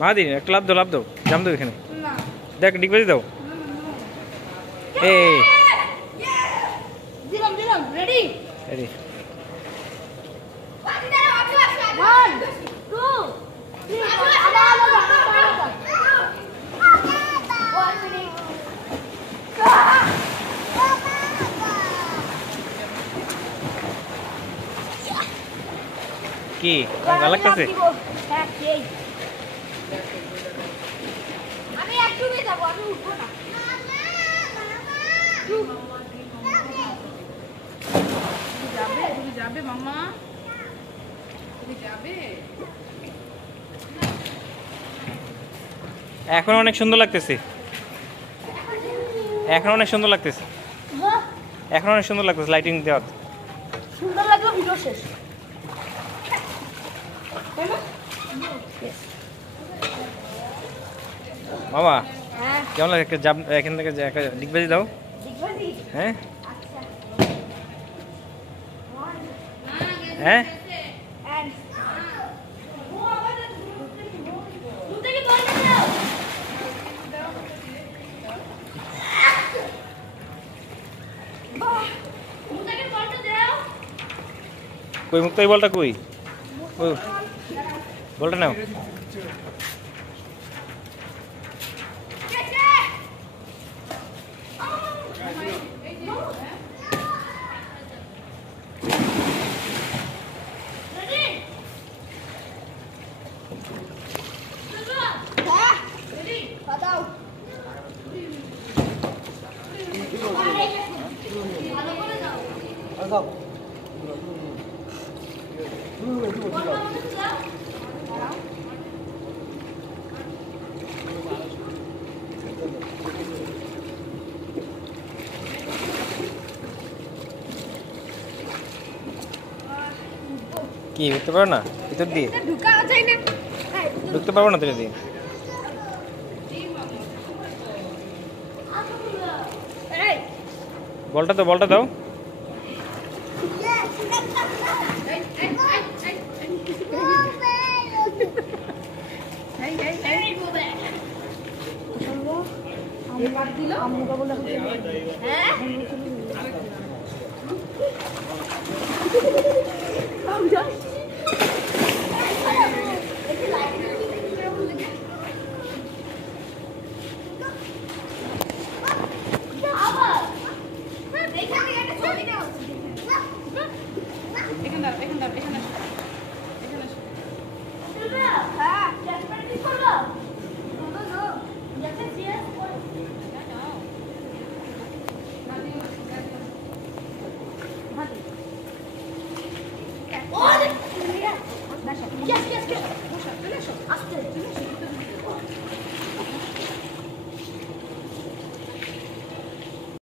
মাদি একটা লাভ দাও জাম দাও এখানে দেখ ডিগবাজি দাও এই দিলাম রেডি রেডি 1 2 কি ভালো লাগতেছে আমি একটু যাব আমি উঠবো না তুমি যাবে মামা তুমি যাবে এখন অনেক সুন্দর লাগতেছে এখন অনেক সুন্দর লাগতেছে লাইটিং দেওয়া সুন্দর লাগলো ভিডিও শেষ মামা হ্যাঁ কেমন লাগে একটা জাম এখান থেকে একটা ডিগবাজি দাও ডিগবাজি হ্যাঁ আচ্ছা হ্যাঁ এন্ড দুটো কি বল দাও বাহ দুটোকে বলটা দাও কই মুক্ত এই বলটা কই বলটা নাও কি উঠতে পারো না ভিতর দিয়ে ঢুকানো যায় না ঢুকতে পারবো না ভিতর দিয়ে এই বলটা দাও হ্যাঁ